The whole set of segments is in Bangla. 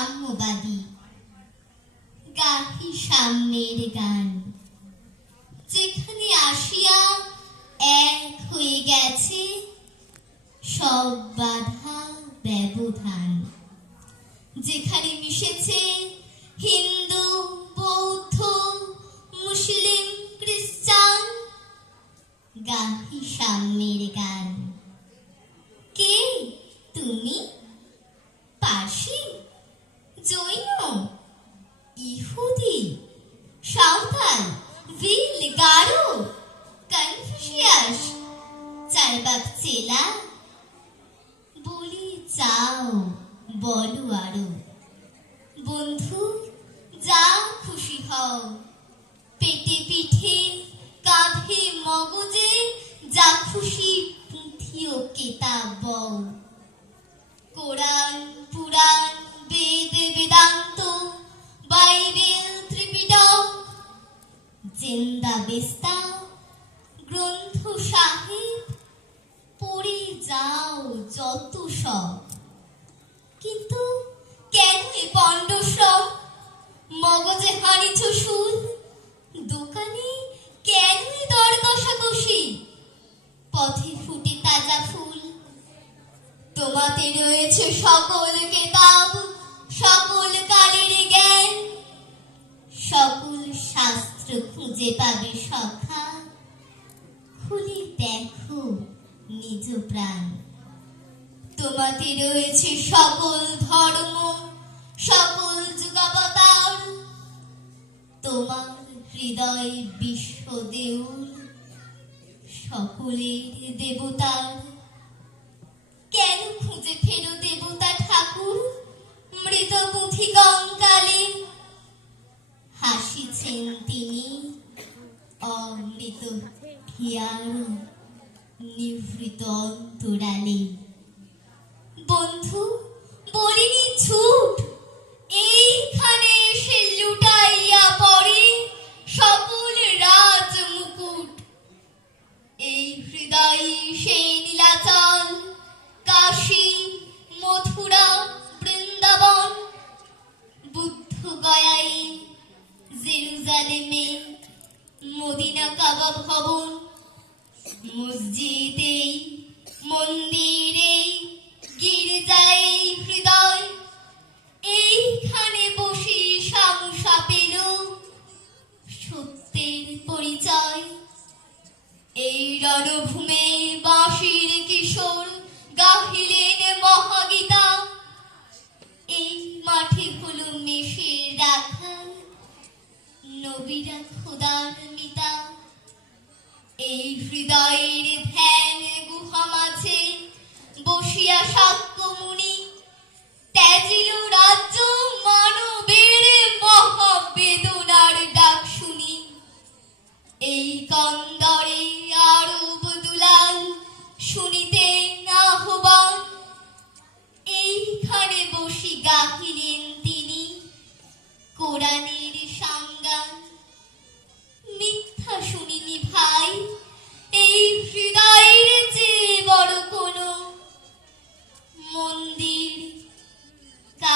সাম্যবাদী। গাহি সাম্যের গান। যেখানে আসিয়া এক হয়ে গেছে সব বাধা ব্যবধান। যেখানে মিশেছে হিন্দু, বৌদ্ধ, মুসলিম, খ্রিস্টান, গাহি সাম্যের গান। ভিল গারো চারবাক চেলা, বলি যাও বলো আরও। বন্ধু যা খুশি হও। পেটে পিঠে, কাঁধে মগজে, যা খুশি পুঁথি ও বও। কোরআন, পুরাণ, বেদ, বেদান্ত ত্রিপিটক জেন্দা বেস্তা গ্রন্থ সাহিব পড়ে যাও যত সব। কিন্তু কেন এ পণ্ড সব মগজে হানিছ সুর, দোকানে কেন দর কষাকষি পথে ফুটে তাজা ফুল, তোমাতে রয়েছে সকল শাস্ত্র খুঁজে পাবে সখা। খুলে দেখো নিজ প্রাণ। তোমাতে রয়েছে সকল ধর্ম, সকল যুগাবতার। তোমার হৃদয় বিশ্ব দেউল, সকলের দেবতার। কেন খুঁজে ফেরো দেবতা ঠাকুর? মৃত পুঁথি কঙ্কালে হাসিছেন তিনি অমৃত হিয়ার নিভৃত অন্তরালে বন্ধু, বলিনি ছুট এইখানে এসে লুটাইয়া পড়ে। সকল রাজ মুকুট। এই হৃদয় সেই নীলাচল, কাশী জেরুজালেমে মদিনা ভবন, মসজিদে, মন্দিরে গির্জায় হৃদয়, এইখানে বসে সামসা পেল সত্যের পরিচয়। এই রণভূমে বাঁশির কিশোর, গাহিলেন মহাগীতা। নবীরা খোদার মিতা এই হৃদয়ের ধ্যান গুহা মাঝে বসিয়া সাক্ষ্য মুনি ত্যাজিল রাজ্য মানবের মহাবেদনার ডাক শুনি। এই কন্দরে আরব দুলাল শুনিতে আহ্বান, এইখানে বসি গাহিলেন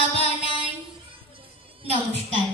বাবা নাই। নমস্কার।